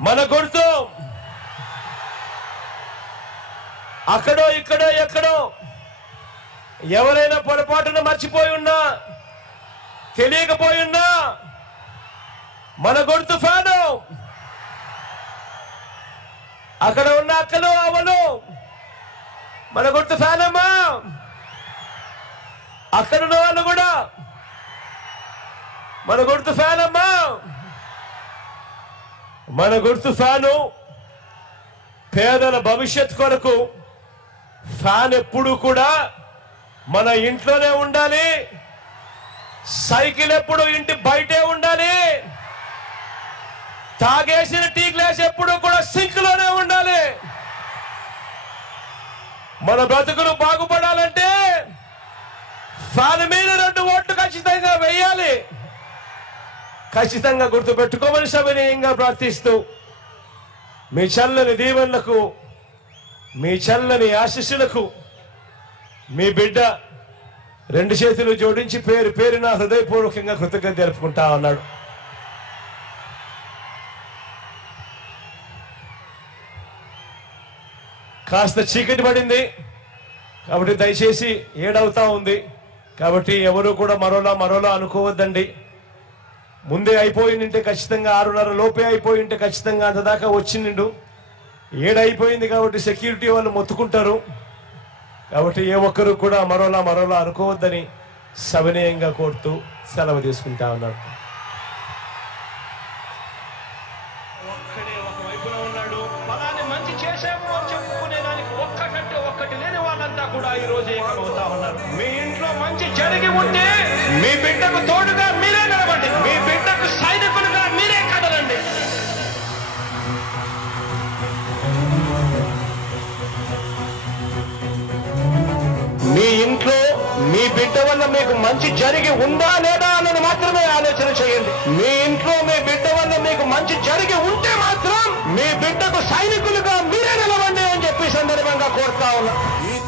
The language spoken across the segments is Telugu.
మన గుర్తు అక్కడో ఇక్కడో ఎక్కడో ఎవరైనా పొరపాటున మర్చిపోయి ఉన్నా తెలియకపోయి ఉన్నా మన గుర్తు ఫ్యాను. అక్కడ ఉన్న అక్కలు అవలు మన గుర్తు ఫ్యానమ్మా. అక్కడున్న అక్కడ ఉన్న వాళ్ళు కూడా మన గుర్తు ఫ్యానమ్మా. మన గుర్తు ఫ్యాను పేదల భవిష్యత్ కొరకు ఫ్యాన్ ఎప్పుడు కూడా మన ఇంట్లోనే ఉండాలి సైకిల్ ఎప్పుడు ఇంటి బయటే ఉండాలి తాగేసిన టీ గ్లాస్ ఎప్పుడు కూడా సింక్లోనే ఉండాలి. మన బ్రతుకులు బాగుపడాలంటే ఫ్యాన్ మీద రెండు ఓట్లు ఖచ్చితంగా వేయాలి. ఖచ్చితంగా గుర్తుపెట్టుకోమని సవినయంగా ప్రార్థిస్తూ మీ చల్లని దీవెనలకు మీ చల్లని ఆశీస్సులకు మీ బిడ్డ రెండు చేతులు జోడించి పేరు పేరు నా హృదయపూర్వకంగా కృతజ్ఞత జరుపుకుంటా ఉన్నాడు. కాస్త చీకటి పడింది. కాబట్టి దయచేసి ఏడవుతా ఉంది. కాబట్టి ఎవరు కూడా మరోలా మరోలా అనుకోవద్దండి. ముందే అయిపోయిందంటే ఖచ్చితంగా ఆరున్నర లోపే అయిపోయింటే ఖచ్చితంగా అంతదాకా వచ్చిండు. ఏడైపోయింది కాబట్టి సెక్యూరిటీ వాళ్ళు మొత్తుకుంటారు. కాబట్టి ఏ ఒక్కరు కూడా మరోలా మరోలా అనుకోవద్దని సవినయంగా కోరుతూ సెలవు తీసుకుంటా ఉన్నాడు. ఒక్కడే ఒక వైపున ఉన్నాడు. ఫలాన్ని మంచి చేసాము ఒక్కటంటే లేని వాళ్ళంతా కూడా ఈ రోజు ఏకమవుతా ఉన్నారు. మీ ఇంట్లో మంచి జరిగి ఉంటే మీ బిడ్డకు తోడుగా మీరే నిలబండి మీ బిడ్డకు సైనికులుగా మీరే కదలండి. మీ ఇంట్లో మీ బిడ్డ వల్ల మీకు మంచి జరిగి ఉందా లేదా అన్నది మాత్రమే ఆలోచన చేయండి. మీ ఇంట్లో మీ బిడ్డ వల్ల మీకు మంచి జరిగి ఉంటే మాత్రం మీ బిడ్డకు సైనికులుగా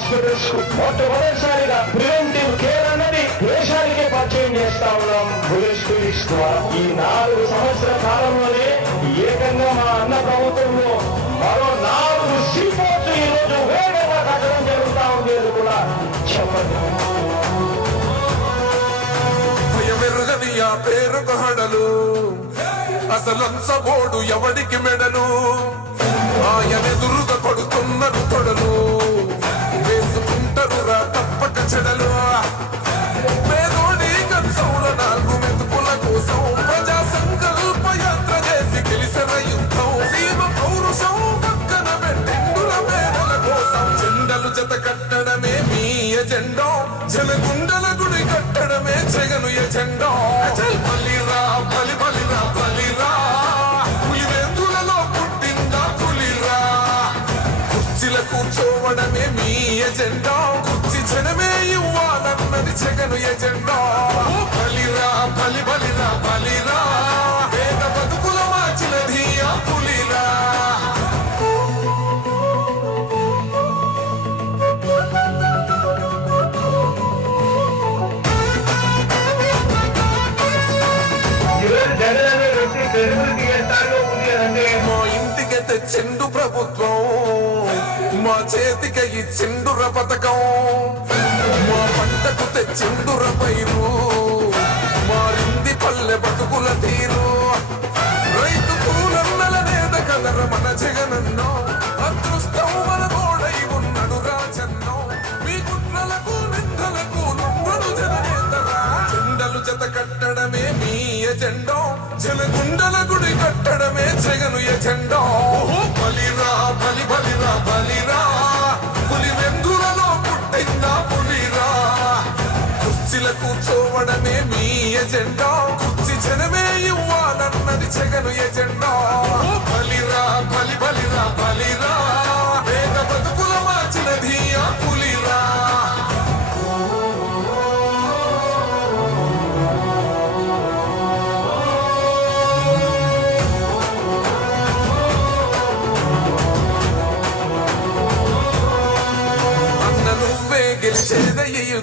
హాస్పిటల్స్కు మొట్టమొదటిసారిగా ప్రివెంటివ్ కేర్ అన్నది దేశానికే పరిచయం చేస్తా ఉన్నాం. బులెట్ క్లినిక్స్ ద్వారా ఈ నాలుగు సంవత్సరాల కాలంలోనే ఏకంగా మా అన్న ప్రభుత్వంలో మరో నాలుగు సీపోర్ట్స్ ఈ రోజు వేగంగా కట్టడం జరుగుతా ఉంది అని కూడా చెప్పండి. భయమెరుగని ఆ పేరుకు హడలు అసలంచబోడు ఎవడికి మెడలు? ఆయన ఎదురుగా కొడుతున్నారు ఎజెండా జనగుండల గుడి కట్టడమే జగను ఎజెండా అచల్. బలిరా బలి బలిరా బలిరా. పులివెందులలో పుట్టిందా పులిరా? కుర్చీల కూర్చోవడమే మీ ఎజెండా కుర్చీ జనమే ఇవ్వాలన్నది జగను ఎజెండా ఇచ్చిండు ప్రభుత్వం. మా చేతిక ఇచ్చిండుర పథకం. మా పంటకు తెచ్చిండుర పైరు. మారింది పల్లె బతుకుల తీరు. రైతు పూలన్నల నేత కదర మన జగనన్నో. అదృష్టం గోడై మీ జత కట్టడమే మీ ఎజెండో. జనగుండల గుడి కట్టడమే జగను ఎజెండా. బలిరా బలి బలిరా బలిరా. పులి వెంగులలో పుట్టిందా పులిరా. కుర్చీల కూర్చోవడమే మీ ఎజెండా. కుర్చీ జనమే ఇవ్వాలన్నది జగను ఎజెండా. బలిరా బలి బలిరా బలిరా.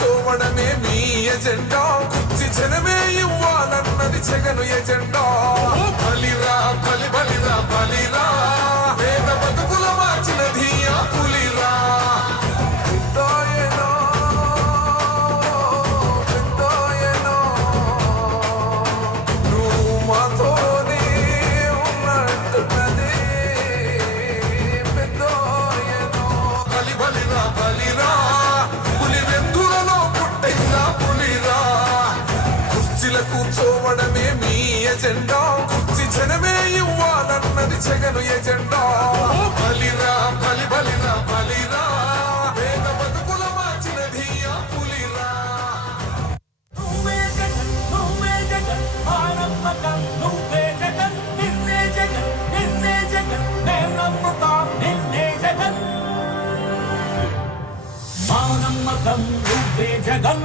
చూడమే మీ ఎజెండా. కుర్చి జనమే ఇవ్వాలన్నది జగను ఎజెండా. బలిరా ఎజెండా? కుర్చి జనమే ఇవ్వాలన్నది జగను ఎజెండా. బలిరా బలి బలిరా బలిరా. వేద బతుకుల మార్చినది ఆ పులిరా. నువ్వే జగన్ నువ్వే జగన్ ఆనమ్మకం నువ్వే జగన్ నిన్నే జగన్ నిన్నే జగన్ మేం నమ్ముతాం నిన్నే జగన్ మా నమ్మకం నువ్వే జగన్.